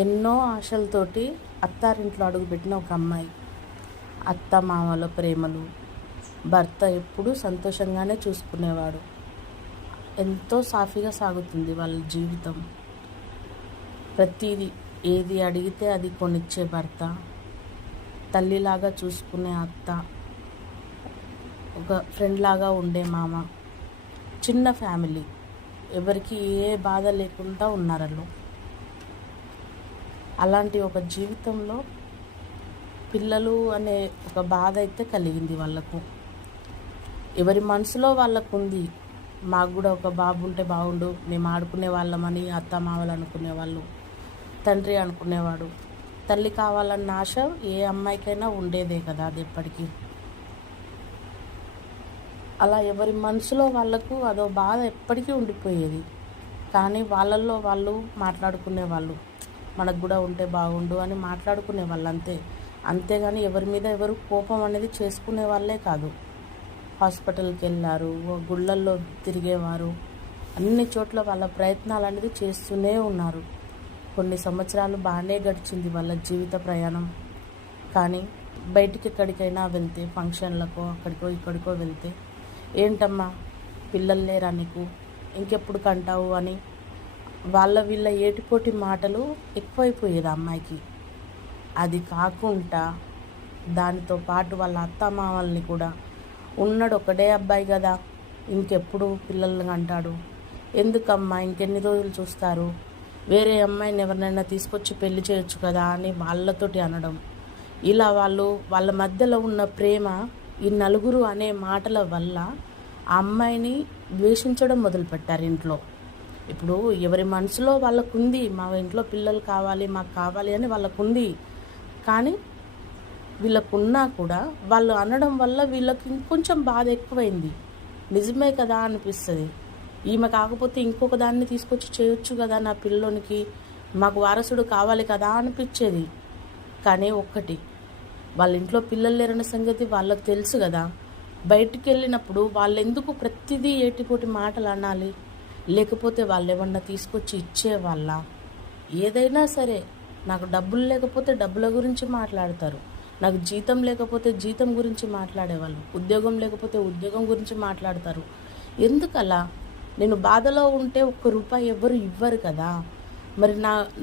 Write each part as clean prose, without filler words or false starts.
ఎన్నో ఆశలతోటి అత్తారింట్లో అడుగుపెట్టిన ఒక అమ్మాయి. అత్త మామల ప్రేమలు, భర్త ఎప్పుడూ సంతోషంగానే చూసుకునేవాడు. ఎంతో సాఫీగా సాగుతుంది వాళ్ళ జీవితం. ప్రతిదీ ఏది అడిగితే అది కొనిచ్చే భర్త, తల్లిలాగా చూసుకునే అత్త, ఒక ఫ్రెండ్ లాగా ఉండే మామ. చిన్న ఫ్యామిలీ, ఎవరికి ఏ బాధ లేకుండా ఉన్నారు వాళ్ళు. అలాంటి ఒక జీవితంలో పిల్లలు అనే ఒక బాధ అయితే కలిగింది వాళ్ళకు. ఎవరి మనసులో వాళ్ళకు ఉంది, మాకు కూడా ఒక బాబు ఉంటే బాగుండు, మేము ఆడుకునే వాళ్ళమని అత్త మామలు అనుకునేవాళ్ళు, తండ్రి అనుకునేవాడు. తల్లి కావాలన్న ఆశ ఏ అమ్మాయికైనా ఉండేదే కదా, అది ఎప్పటికీ. అలా ఎవరి మనసులో వాళ్ళకు అదో బాధ ఎప్పటికీ ఉండిపోయేది. కానీ వాళ్ళల్లో వాళ్ళు మాట్లాడుకునేవాళ్ళు, మనకు కూడా ఉంటే బాగుండు అని మాట్లాడుకునే వాళ్ళు అంతే. అంతేగాని ఎవరి మీద ఎవరు కోపం అనేది చేసుకునే వాళ్ళే కాదు. హాస్పిటల్కి వెళ్ళారు, గుళ్ళల్లో తిరిగేవారు, అన్ని చోట్ల వాళ్ళ ప్రయత్నాలు అనేది చేస్తూనే ఉన్నారు. కొన్ని సంవత్సరాలు బాగానే గడిచింది వాళ్ళ జీవిత ప్రయాణం. కానీ బయటికి ఎక్కడికైనా వెళ్తే, ఫంక్షన్లకో అక్కడికో ఇక్కడికో వెళ్తే, ఏంటమ్మా పిల్లలు లేరా నీకు, ఇంకెప్పుడు కంటావు అని వాళ్ళ వీళ్ళ ఏటిపోటి మాటలు ఎక్కువైపోయేది అమ్మాయికి. అది కాకుండా దానితో పాటు వాళ్ళ అత్తమామల్ని కూడా, ఉన్నాడు ఒకడే అబ్బాయి కదా, ఇంకెప్పుడు పిల్లల్ని అంటాడు, ఎందుకమ్మా ఇంకెన్ని రోజులు చూస్తారు, వేరే అమ్మాయిని ఎవరినైనా తీసుకొచ్చి పెళ్లి చేయొచ్చు కదా అని వాళ్ళతోటి అనడం. ఇలా వాళ్ళ మధ్యలో ఉన్న ప్రేమ ఈ నలుగురు అనే మాటల వల్ల ఆ అమ్మాయిని ద్వేషించడం మొదలుపెట్టారు ఇంట్లో. ఇప్పుడు ఎవరి మనసులో వాళ్ళకుంది, మా ఇంట్లో పిల్లలు కావాలి, మాకు కావాలి అని వాళ్ళకుంది. కానీ వీళ్ళకున్నా కూడా వాళ్ళు అనడం వల్ల వీళ్ళకి ఇంకొంచెం బాధ ఎక్కువైంది. నిజమే కదా అనిపిస్తుంది. ఈమె కాకపోతే ఇంకొక దాన్ని తీసుకొచ్చి చేయొచ్చు కదా నా పిల్లోనికి, మాకు వారసుడు కావాలి కదా అనిపించేది. కానీ ఒక్కటి, వాళ్ళ ఇంట్లో పిల్లలు లేరన్న సంగతి వాళ్ళకు తెలుసు కదా. బయటికి వెళ్ళినప్పుడు వాళ్ళెందుకు ప్రతిదీ ఏటిపోటి మాటలు అనాలి? లేకపోతే వాళ్ళు ఏమన్నా తీసుకొచ్చి ఇచ్చేవాళ్ళ? ఏదైనా సరే, నాకు డబ్బులు లేకపోతే డబ్బుల గురించి మాట్లాడతారు, నాకు జీతం లేకపోతే జీతం గురించి మాట్లాడేవాళ్ళు, ఉద్యోగం లేకపోతే ఉద్యోగం గురించి మాట్లాడతారు. ఎందుకలా? నేను బాధలో ఉంటే ₹1 ఎవ్వరు ఇవ్వరు కదా. మరి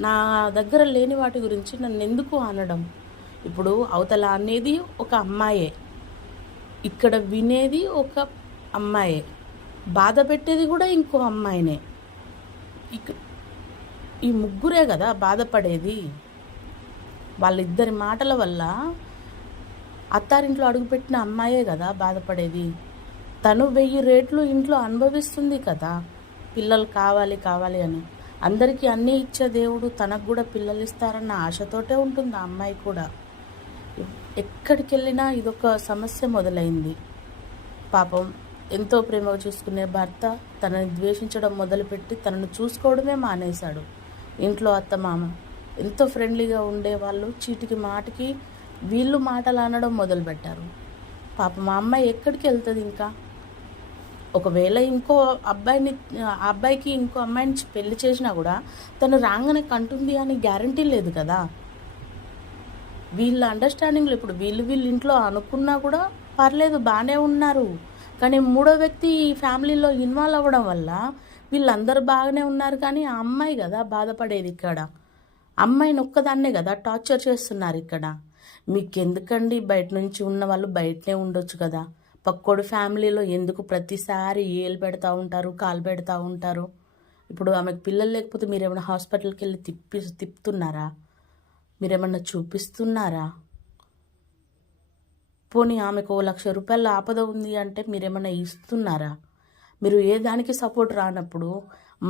నా దగ్గర లేని వాటి గురించి నన్ను ఎందుకు అనడం? ఇప్పుడు అవతల అనేది ఒక అమ్మాయే, ఇక్కడ వినేది ఒక అమ్మాయే, బాధ పెట్టేది కూడా ఇంకో అమ్మాయినే. ఈ ముగ్గురే కదా బాధపడేది. వాళ్ళిద్దరి మాటల వల్ల అత్తారింట్లో అడుగుపెట్టిన అమ్మాయే కదా బాధపడేది. తను 1000 రేట్లు ఇంట్లో అనుభవిస్తుంది కదా, పిల్లలు కావాలి కావాలి అని. అందరికీ అన్నీ ఇచ్చే దేవుడు తనకు కూడా పిల్లలు ఇస్తారన్న ఆశతోటే ఉంటుంది ఆ అమ్మాయి కూడా. ఎక్కడికి వెళ్ళినా ఇదొక సమస్య మొదలైంది. పాపం ఎంతో ప్రేమగా చూసుకునే భర్త తనని ద్వేషించడం మొదలుపెట్టి తనను చూసుకోవడమే మానేశాడు. ఇంట్లో అత్తమామ ఎంతో ఫ్రెండ్లీగా ఉండేవాళ్ళు చీటికి మాటికి వీళ్ళు మాటలు అనడం మొదలుపెట్టారు. పాపం మా అమ్మాయి ఎక్కడికి వెళ్తుంది ఇంకా? ఒకవేళ ఇంకో అబ్బాయికి ఇంకో అమ్మాయిని పెళ్లి చేసినా కూడా తను రాగానే కంటుంది అని గ్యారంటీ లేదు కదా. వీళ్ళ అండర్స్టాండింగ్లో ఇప్పుడు వీళ్ళు ఇంట్లో అనుకున్నా కూడా పర్లేదు, బాగానే ఉన్నారు. కానీ మూడో వ్యక్తి ఈ ఫ్యామిలీలో ఇన్వాల్వ్ అవ్వడం వల్ల వీళ్ళందరూ బాగానే ఉన్నారు, కానీ ఆ అమ్మాయి కదా బాధపడేది. ఇక్కడ అమ్మాయిని ఒక్కదాన్నే కదా టార్చర్ చేస్తున్నారు ఇక్కడ. మీకు ఎందుకండి? బయట నుంచి ఉన్న వాళ్ళు బయటనే ఉండొచ్చు కదా. పక్కోడు ఫ్యామిలీలో ఎందుకు ప్రతిసారి ఏలు పెడతా ఉంటారు, కాలు పెడతా ఉంటారు? ఇప్పుడు ఆమెకు పిల్లలు లేకపోతే మీరేమైనా హాస్పిటల్కి వెళ్ళి తిప్పుతున్నారా? మీరేమన్నా చూపిస్తున్నారా? పోనీ ఆమెకు ₹1,00,000 ఆపద ఉంది అంటే మీరేమన్నా ఇస్తున్నారా? మీరు ఏ దానికి సపోర్ట్ రానప్పుడు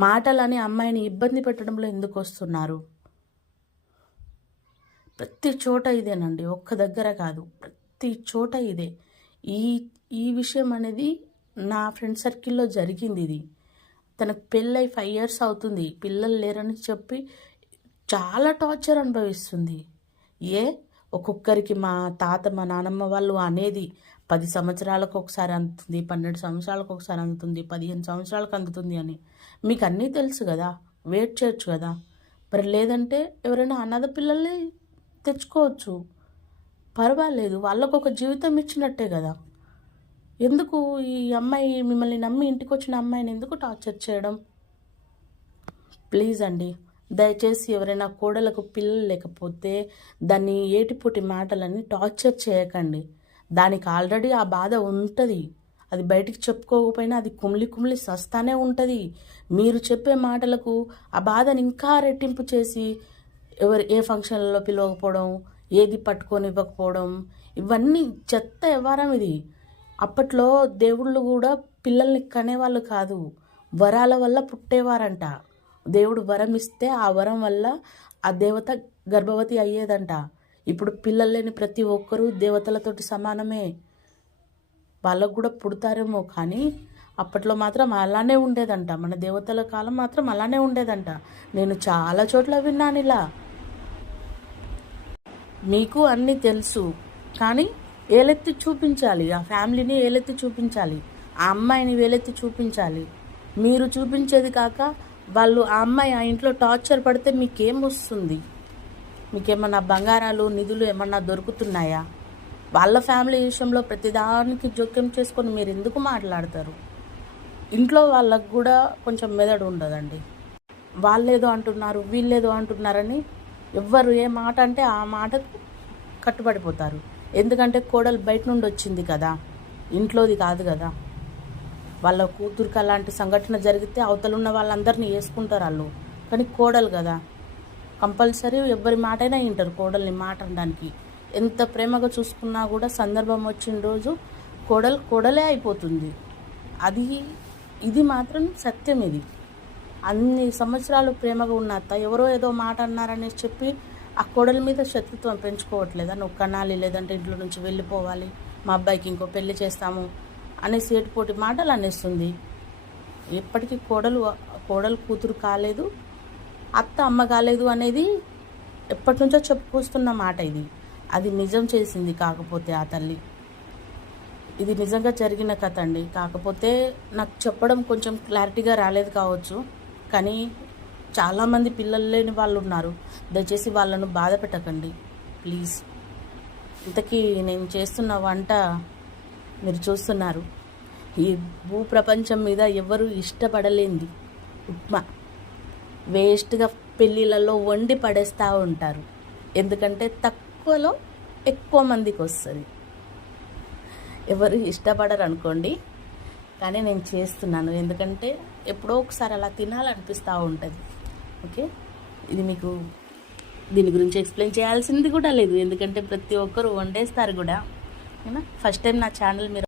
మాటలని అమ్మాయిని ఇబ్బంది పెట్టడంలో ఎందుకు వస్తున్నారు? ప్రతి చోట ఇదేనండి, ఒక్క దగ్గర కాదు, ప్రతి చోట ఇదే. ఈ విషయం అనేది నా ఫ్రెండ్ సర్కిల్లో జరిగింది. ఇది తనకు పెళ్ళై 5 years అవుతుంది, పిల్లలు లేరని చెప్పి చాలా టార్చర్ అనుభవిస్తుంది. ఒక్కొక్కరికి మా తాత మా నానమ్మ వాళ్ళు అనేది 10 సంవత్సరాలకు ఒకసారి అందుతుంది, 12 సంవత్సరాలకు ఒకసారి అందుతుంది, 15 సంవత్సరాలకు అందుతుంది అని. మీకు అన్నీ తెలుసు కదా, వెయిట్ చేయొచ్చు కదా. మరి లేదంటే ఎవరైనా అనాథ పిల్లల్ని తెచ్చుకోవచ్చు, పర్వాలేదు, వాళ్ళకు ఒక జీవితం ఇచ్చినట్టే కదా. ఎందుకు ఈ అమ్మాయి మిమ్మల్ని నమ్మి ఇంటికి వచ్చిన అమ్మాయిని ఎందుకు టార్చర్ చేయడం? ప్లీజ్ అండి, దయచేసి ఎవరైనా కోడలకు పిల్లలు లేకపోతే దాన్ని ఏటిపోటి మాటలని టార్చర్ చేయకండి. దానికి ఆల్రెడీ ఆ బాధ ఉంటుంది, అది బయటికి చెప్పుకోకపోయినా అది కుమిలి కుమిలి సస్తానే ఉంటుంది. మీరు చెప్పే మాటలకు ఆ బాధను ఇంకా రెట్టింపు చేసి ఏ ఫంక్షన్లలో పిలవకపోవడం, ఏది పట్టుకొని ఇవ్వకపోవడం, ఇవన్నీ చెత్త వ్యవహారం ఇది. అప్పట్లో దేవుళ్ళు కూడా పిల్లల్ని కనేవాళ్ళు కాదు, వరాల వల్ల పుట్టేవారంట. దేవుడు వరం ఇస్తే ఆ వరం వల్ల ఆ దేవత గర్భవతి అయ్యేదంట. ఇప్పుడు పిల్లలు లేని ప్రతి ఒక్కరూ దేవతలతోటి సమానమే. వాళ్ళకు కూడా పుడతారేమో, కానీ అప్పట్లో మాత్రం అలానే ఉండేదంట. మన దేవతల కాలం మాత్రం అలానే ఉండేదంట. నేను చాలా చోట్ల విన్నాను ఇలా. మీకు అన్నీ తెలుసు, కానీ ఏలెత్తి చూపించాలి, ఆ ఫ్యామిలీని ఏలెత్తి చూపించాలి, ఆ అమ్మాయిని వేలెత్తి చూపించాలి. మీరు చూపించేది కాక వాళ్ళు ఆ అమ్మాయి ఆ ఇంట్లో టార్చర్ పడితే మీకేం వస్తుంది? మీకేమన్నా బంగారాలు నిధులు ఏమన్నా దొరుకుతున్నాయా? వాళ్ళ ఫ్యామిలీ విషయంలో ప్రతిదానికి జోక్యం చేసుకొని మీరు ఎందుకు మాట్లాడతారు? ఇంట్లో వాళ్ళకు కూడా కొంచెం మెదడు ఉండదండి. వాళ్ళేదో అంటున్నారు, వీళ్ళేదో అంటున్నారని ఎవ్వరు ఏ మాట అంటే ఆ మాటకు కట్టుబడిపోతారు. ఎందుకంటే కోడలు బయట నుండి వచ్చింది కదా, ఇంట్లోది కాదు కదా. వాళ్ళ కూతురికి అలాంటి సంఘటన జరిగితే అవతలున్న వాళ్ళందరినీ వేసుకుంటారు వాళ్ళు, కానీ కోడలు కదా, కంపల్సరీ ఎవరి మాటైనా వింటారు. కోడల్ని మాట అనడానికి ఎంత ప్రేమగా చూసుకున్నా కూడా సందర్భం వచ్చిన రోజు కోడలే అయిపోతుంది. ఇది మాత్రం సత్యం. ఇది అన్ని సంవత్సరాలు ప్రేమగా ఉన్న అత్త ఎవరో ఏదో మాట అన్నారనేసి చెప్పి ఆ కోడల మీద శత్రుత్వం పెంచుకోవట్లేదా? నువ్వు కనాలి, లేదంటే ఇంట్లో నుంచి వెళ్ళిపోవాలి, మా అబ్బాయికి ఇంకో పెళ్లి చేస్తాము అనేసి ఏటిపోటి మాటలు అనేస్తుంది. ఎప్పటికీ కోడలు కూతురు కాలేదు, అత్త అమ్మ కాలేదు అనేది ఎప్పటి నుంచో చెప్పుకొస్తున్న మాట ఇది. అది నిజం చేసింది కాకపోతే ఆ తల్లి. ఇది నిజంగా జరిగిన కథ అండి. కాకపోతే నాకు చెప్పడం కొంచెం క్లారిటీగా రాలేదు కావచ్చు, కానీ చాలామంది పిల్లలు లేని వాళ్ళు ఉన్నారు. దయచేసి వాళ్ళను బాధ పెట్టకండి ప్లీజ్. ఇంతకీ నేను చేస్తున్న వంట మీరు చూస్తున్నారు. ఈ భూప్రపంచం మీద ఎవరు ఇష్టపడలేంది ఉప్మా. వేస్ట్గా పెళ్ళిళ్ళలో వండి పడేస్తూ ఉంటారు, ఎందుకంటే తక్కువలో ఎక్కువ మందికి వస్తుంది. ఎవరు ఇష్టపడరు అనుకోండి, కానీ నేను చేస్తున్నాను ఎందుకంటే ఎప్పుడో ఒకసారి అలా తినాలనిపిస్తూ ఉంటుంది. ఓకే, ఇది మీకు దీని గురించి ఎక్స్ప్లెయిన్ చేయాల్సింది కూడా లేదు, ఎందుకంటే ప్రతి ఒక్కరు వండేస్తారు కూడా. ఫస్ట్ టైం నా ఛానల్ మీరు